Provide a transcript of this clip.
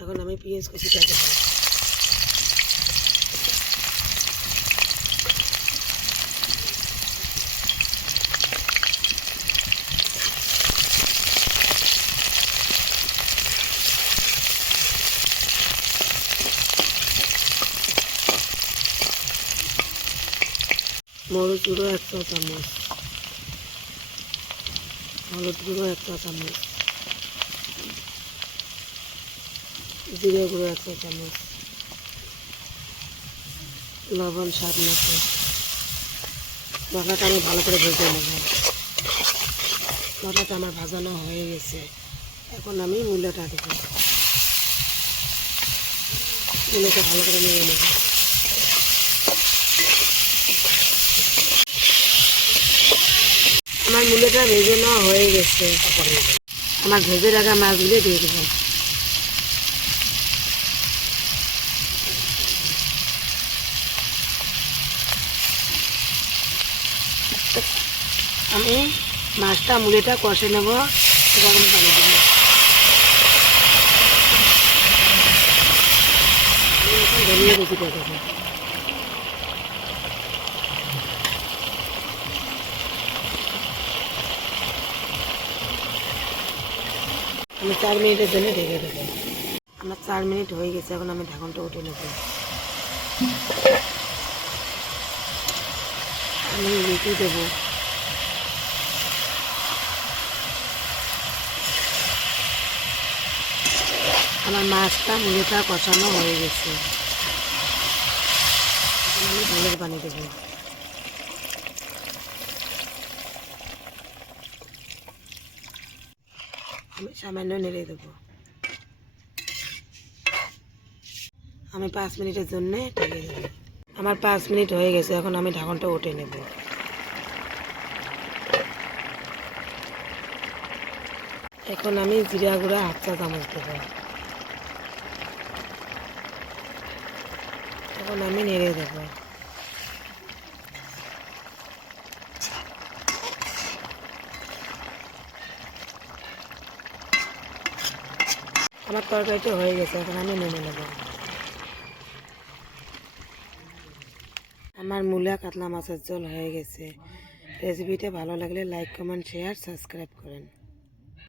এখন আমি পেঁয়াজ কুচিটা দেবো। মরিচ গুঁড়ো 1 চা চামচ, হলুদ গুঁড়ো 1 চা চামচ, জিরে গুঁড়ো 1 চা চামচ, লবণ স্বাদ মতো। মশলাটা আমি ভালো করে ভেজে নেব। মশলাটা আমার ভাজানো হয়ে গেছে, এখন আমি মূলাটা দেব। মূলাটা ভালো করে নেড়ে নেব। আমার মূলাটা ভেজে নেওয়া হয়ে গেছে, আমার ভেজে রাখা মাছগুলো দিয়ে দেবো। আমি মাছটা মূলাটা কষে নেব, গরম পানি দেবো। ধনিয়া কুচিটা দেবো। আমি 4 মিনিটের জন্য ঢেকে দেবো। আমার 4 মিনিট হয়ে গেছে, এখন আমি ঢাকনটা উঠে নেব। আমি রুটি দেবো। আমার মাছটা মূলাটা কষানো হয়ে গেছে, এখন আমি ঝোলের পানি দেবো। আমি সামান্য নেড়ে দেবো। আমি 5 মিনিটের জন্য ঢেকে দেবো। আমার 5 মিনিট হয়ে গেছে, এখন আমি ঢাকনটা উঠে নেব। এখন আমি জিরা গুঁড়া 1/2 চা চামচ দেবো। এখন আমি নেড়ে দেবো। আমার তরকারিটা হয়ে গেছে, এখন আমি নেমে নেব। আমার মূলা কাতলা মাছের ঝোল হয়ে গেছে। রেসিপিটা ভালো লাগলে লাইক, কমেন্ট, শেয়ার, সাবস্ক্রাইব করেন।